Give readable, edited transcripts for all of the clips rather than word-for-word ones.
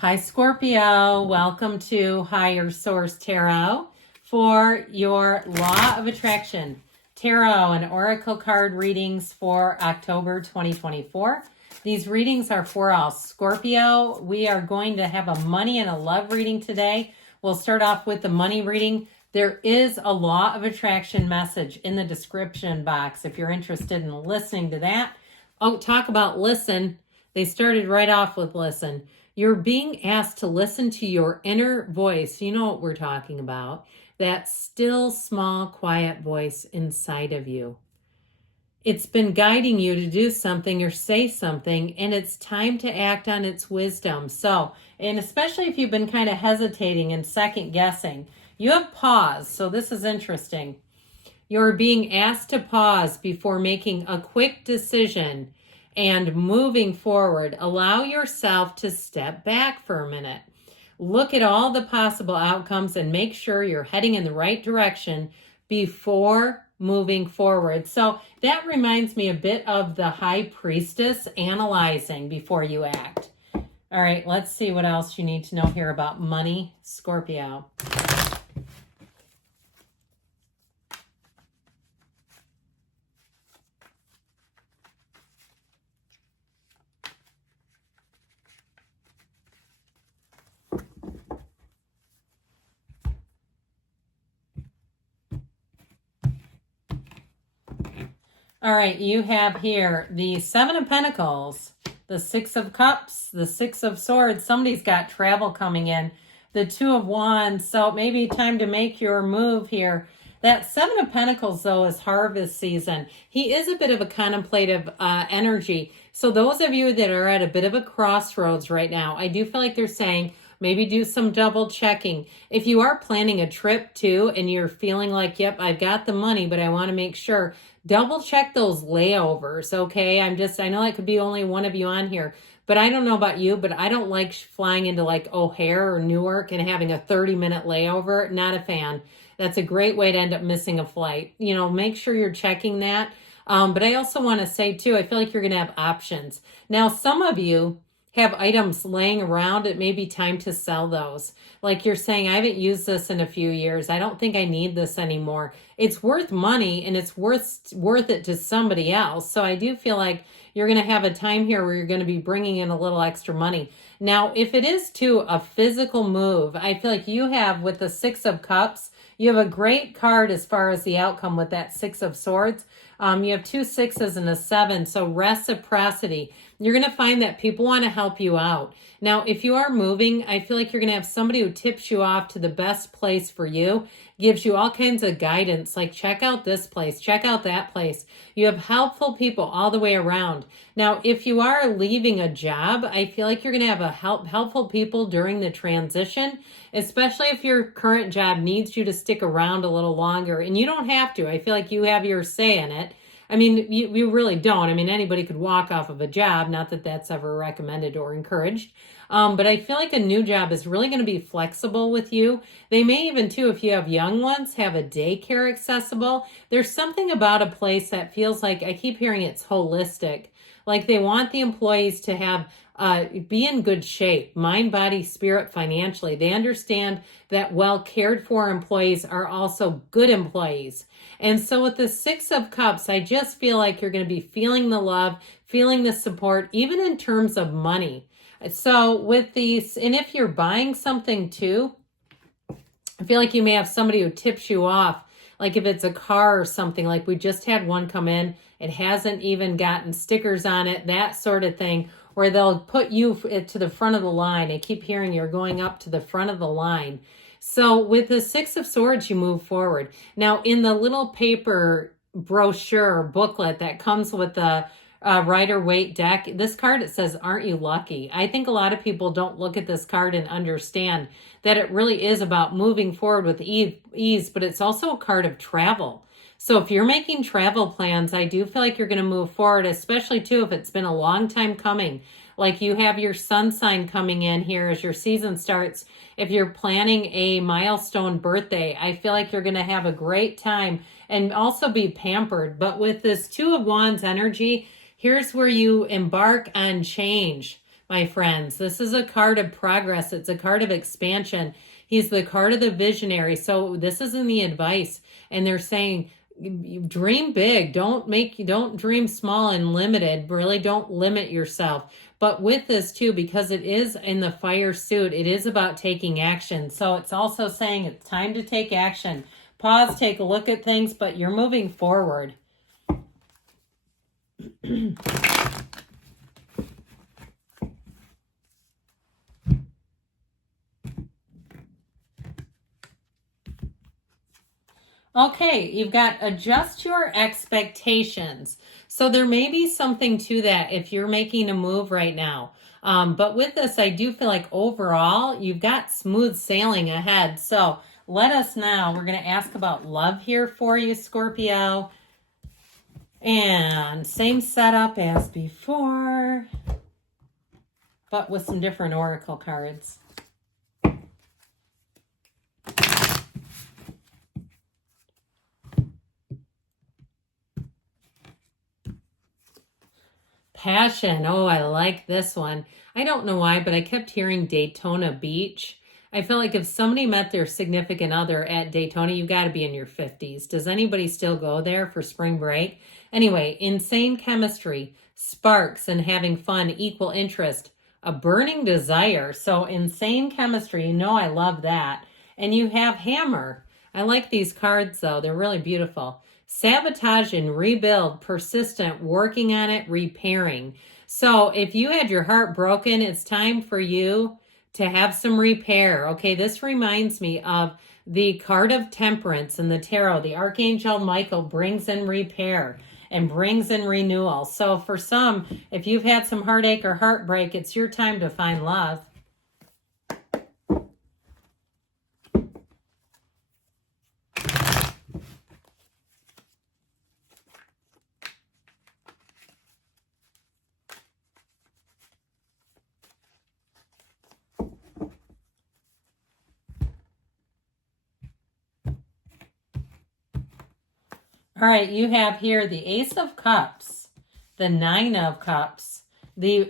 Hi, Scorpio. Welcome to Higher Source Tarot for your Law of Attraction Tarot and Oracle card readings for October 2024. These readings are for all Scorpio. We are going to have a money and a love reading today. We'll start off with the money reading. There is a Law of Attraction message in the description box if you're interested in listening to that. Oh, talk about listen. They started right off with listen. You're being asked to listen to your inner voice. You know what we're talking about. That still, small, quiet voice inside of you. It's been guiding you to do something or say something, and it's time to act on its wisdom. So, and especially if you've been kind of hesitating and second guessing, you have pause. So this is interesting. You're being asked to pause before making a quick decision and moving forward. Allow yourself to step back for a minute. Look at all the possible outcomes and make sure you're heading in the right direction before moving forward. So that reminds me a bit of the High Priestess analyzing before you act. All right, let's see what else you need to know here about money, Scorpio. All right, you have here the Seven of Pentacles, the Six of Cups, the Six of Swords. Somebody's got travel coming in. The Two of Wands, so maybe time to make your move here. That Seven of Pentacles, though, is harvest season. He is a bit of a contemplative energy. So those of you that are at a bit of a crossroads right now, I do feel like they're saying, maybe do some double checking. If you are planning a trip too, and you're feeling like, yep, I've got the money, but I want to make sure, double check those layovers, okay? I know that could be only one of you on here, but I don't know about you, but I don't like flying into like O'Hare or Newark and having a 30-minute layover. Not a fan. That's a great way to end up missing a flight. You know, make sure you're checking that. But I also want to say too, I feel like you're going to have options. Now, some of you have items laying around, it may be time to sell those. Like you're saying, I haven't used this in a few years. I don't think I need this anymore. It's worth money and it's worth it to somebody else. So I do feel like you're going to have a time here where you're going to be bringing in a little extra money. Now, if it is to a physical move, I feel like you have with the Six of Cups, you have a great card as far as the outcome with that Six of Swords. You have two sixes and a seven, so reciprocity. You're going to find that people want to help you out. Now, if you are moving, I feel like you're going to have somebody who tips you off to the best place for you, gives you all kinds of guidance, like check out this place, check out that place. You have helpful people all the way around. Now, if you are leaving a job, I feel like you're going to have helpful people during the transition, especially if your current job needs you to stick around a little longer. And you don't have to. I feel like you have your say in it. I mean, you really don't. I mean, anybody could walk off of a job, not that that's ever recommended or encouraged. But I feel like a new job is really going to be flexible with you. They may even, too, if you have young ones, have a daycare accessible. There's something about a place that feels like, I keep hearing it's holistic. Like they want the employees to have be in good shape, mind, body, spirit, financially. They understand that well cared for employees are also good employees. And so with the Six of Cups, I just feel like you're going to be feeling the love, feeling the support, even in terms of money. So with these, and if you're buying something too, I feel like you may have somebody who tips you off. Like if it's a car or something, like we just had one come in, it hasn't even gotten stickers on it, that sort of thing, where they'll put you to the front of the line. I keep hearing you're going up to the front of the line. So with the Six of Swords, you move forward. Now, in the little paper brochure booklet that comes with the Rider-Waite deck, this card, it says, aren't you lucky? I think a lot of people don't look at this card and understand that it really is about moving forward with ease, but it's also a card of travel. So if you're making travel plans, I do feel like you're going to move forward, especially too if it's been a long time coming. Like you have your sun sign coming in here as your season starts. If you're planning a milestone birthday, I feel like you're going to have a great time and also be pampered. But with this Two of Wands energy, here's where you embark on change. my friends. This is a card of progress. It's a card of expansion. He's the card of the visionary. So this isn't the advice. And they're saying, dream big. Don't dream small and limited. Really don't limit yourself. But with this too, because it is in the fire suit, it is about taking action. So it's also saying it's time to take action. Pause, take a look at things, but you're moving forward. Okay, you've got adjust your expectations. So there may be something to that if you're making a move right now. But with this, I do feel like overall, you've got smooth sailing ahead. So let us now, we're going to ask about love here for you, Scorpio. And same setup as before, but with some different oracle cards. Passion. Oh, I like this one. I don't know why, but I kept hearing Daytona Beach. I feel like if somebody met their significant other at Daytona, you got to be in your 50s. Does anybody still go there for spring break? Anyway, insane chemistry, sparks, and having fun, equal interest, a burning desire. So insane chemistry, you know I love that. And you have hammer. I like these cards, though. They're really beautiful. Sabotage and rebuild, persistent, working on it, repairing. So if you had your heart broken, it's time for you to have some repair. Okay, this reminds me of the card of temperance in the tarot. The Archangel Michael brings in repair and brings in renewal. So for some, if you've had some heartache or heartbreak, it's your time to find love. All right, you have here the Ace of Cups, the Nine of Cups, the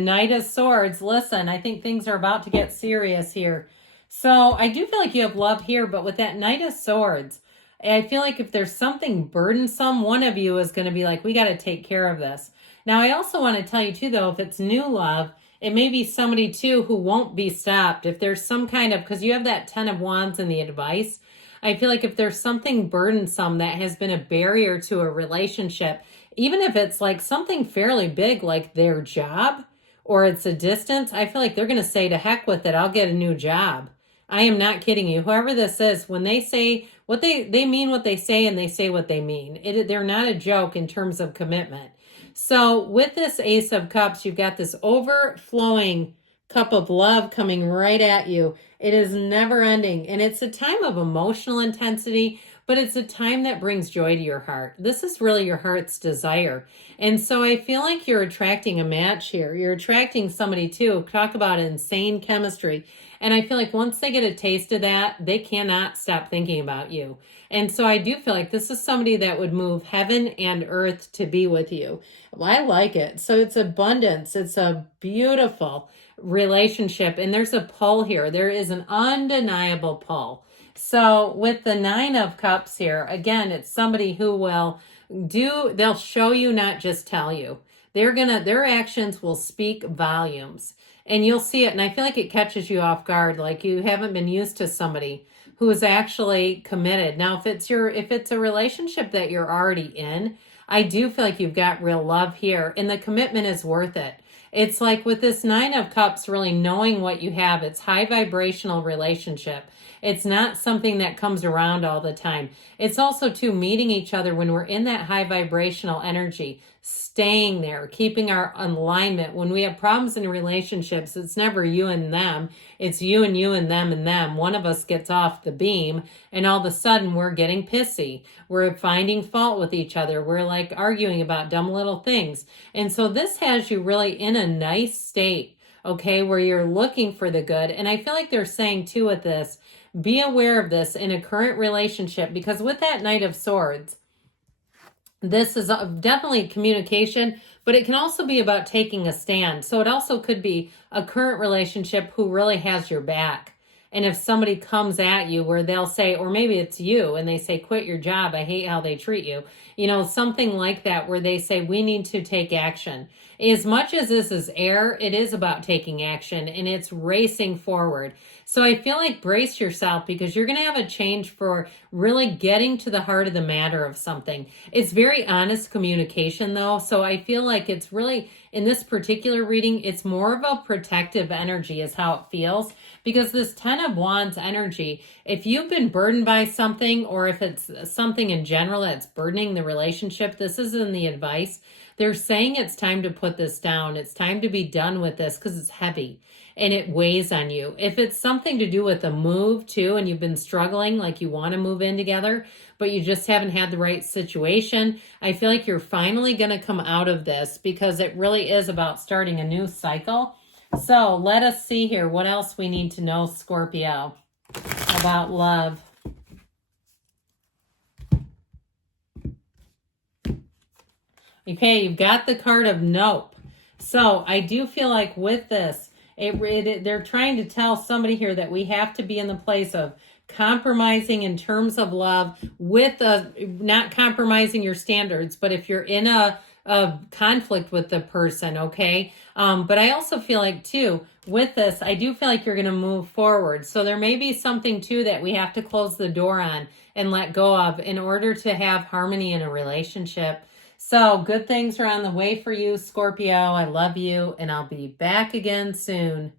Knight of Swords. Listen, I think things are about to get serious here. So I do feel like you have love here, but with that Knight of Swords, I feel like if there's something burdensome, one of you is going to be like, we got to take care of this. Now, I also want to tell you too, though, if it's new love, it may be somebody too who won't be stopped. If there's some kind of, because you have that 10 of Wands in the advice, I feel like if there's something burdensome that has been a barrier to a relationship, even if it's like something fairly big like their job or it's a distance, I feel like they're going to say, to heck with it, I'll get a new job. I am not kidding you. Whoever this is, when they say what they mean what they say, and they say what they mean. They're not a joke in terms of commitment. So with this Ace of Cups, you've got this overflowing cup of love coming right at you. It is never ending, and it's a time of emotional intensity, but it's a time that brings joy to your heart. This is really your heart's desire. And so I feel like you're attracting a match here. You're attracting somebody too. Talk about insane chemistry. And I feel like once they get a taste of that, they cannot stop thinking about you. And so I do feel like this is somebody that would move heaven and earth to be with you. Well, I like it. So it's abundance. It's a beautiful relationship. And there's a pull here. There is an undeniable pull. So with the Nine of Cups here, again, it's somebody who will they'll show you, not just tell you. Their actions will speak volumes. And you'll see it, and I feel like it catches you off guard, like you haven't been used to somebody who is actually committed. Now, if it's a relationship that you're already in, I do feel like you've got real love here, and the commitment is worth it. It's like with this Nine of Cups, really knowing what you have. It's high vibrational relationship. It's not something that comes around all the time. It's also too meeting each other when we're in that high vibrational energy, staying there, keeping our alignment. When we have problems in relationships, it's never you and them. It's you and them and them. One of us gets off the beam and all of a sudden we're getting pissy. We're finding fault with each other. We're like arguing about dumb little things. And so this has you really in a nice state, okay, where you're looking for the good. And I feel like they're saying too with this, be aware of this in a current relationship, because with that Knight of Swords, This is definitely communication, but it can also be about taking a stand. So it also could be a current relationship who really has your back. And if somebody comes at you where they'll say, or maybe it's you and they say, quit your job, I hate how they treat you, something like that, where they say, we need to take action. As much as this is air, it is about taking action and it's racing forward. So I feel like brace yourself, because you're going to have a change for really getting to the heart of the matter of something. It's very honest communication though. So I feel like it's really, in this particular reading, it's more of a protective energy is how it feels, because this 10 of Wands energy, if you've been burdened by something, or if it's something in general that's burdening the relationship, this isn't the advice. They're saying it's time to put this down. It's time to be done with this because it's heavy and it weighs on you. If it's something to do with a move too, and you've been struggling, like you want to move in together, but you just haven't had the right situation, I feel like you're finally going to come out of this, because it really is about starting a new cycle. So let us see here what else we need to know, Scorpio, about love. Okay, you've got the card of Nope. So I do feel like with this, they're trying to tell somebody here that we have to be in the place of compromising in terms of love, with not compromising your standards, but if you're in a conflict with the person, okay? But I also feel like too, with this, I do feel like you're going to move forward. So there may be something too that we have to close the door on and let go of in order to have harmony in a relationship. So good things are on the way for you, Scorpio. I love you, and I'll be back again soon.